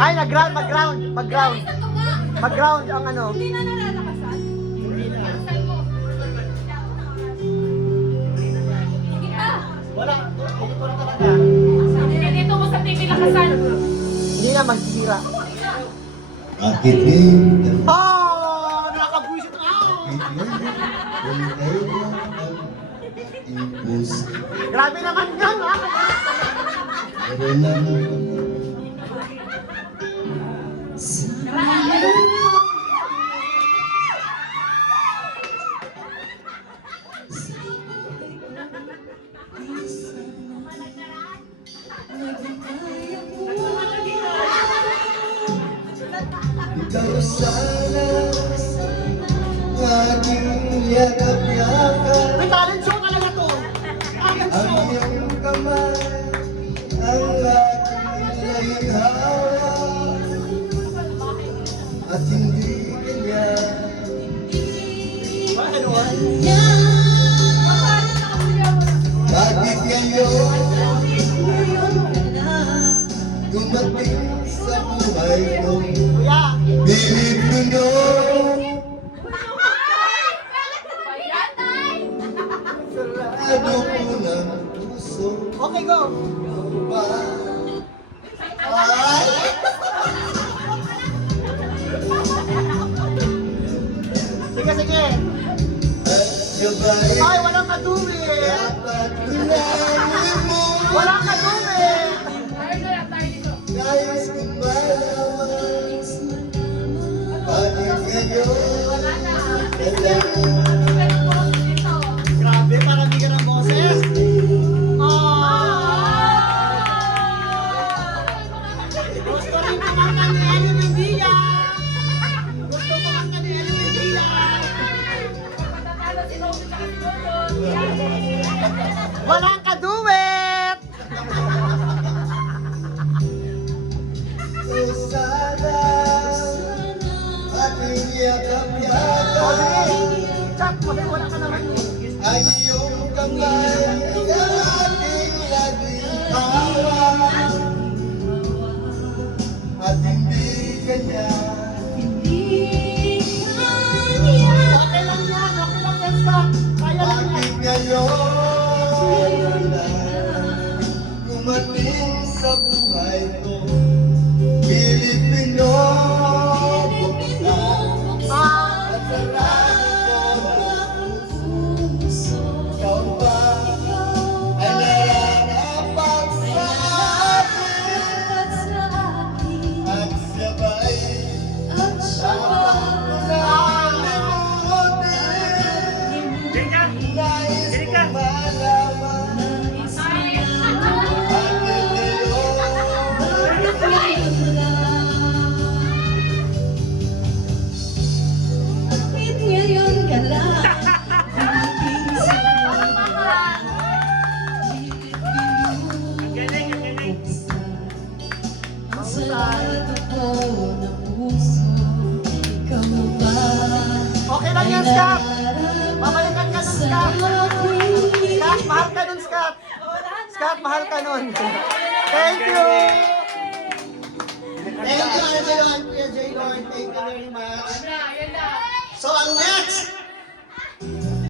Ay, mag-ground ang ano. Hindi na nalalakasan? Hindi pa. Wala talaga. Dito mo sa TV lakasan. Hindi na magsisira. Bakit din? Oh, nakakabwisit na. Grabe naman yan, ha? Ikaw sana aking yakap-yakap. May talent show talaga to. Talent Ang show. iyong kamay ang aking hawak at hindi kanya. Bakit ngayon dumating sa buhay ko? Kuya, Bilib mo noon, sarado ko ng puso. okay, go. Ba? Ay! Sige, sige. At sabay, Ay, walang kaduwi. dapat tunanin mo. Walang kaduwi. Nais kong malaman, bakit ngayon Grabe, parang di ka ng boses. Gusto rin kumanta ni Ellie Mendilla. Gusto kumanta ni Ellie Mendilla. Walang kaduwit. sana aking yakap-yakap. Audrey, chat mo, wala ka naman eh. Ang iyong kamay ang aking laging hawak at hindi kanya. Okay lang yan, Scott. Kaya lang yan. Bakit ngayon dumating sa buhay ko? Pilipino buksan at sarado ko ng puso. Ikaw ba ay nararapat sa akin at sabay dapat ko nakalimutin? Nais kong malaman Okay lang yan, Scott. Babalikan ka nun, Scott. Scott, mahal ka nun, Scott. Scott, mahal ka nun. Thank you.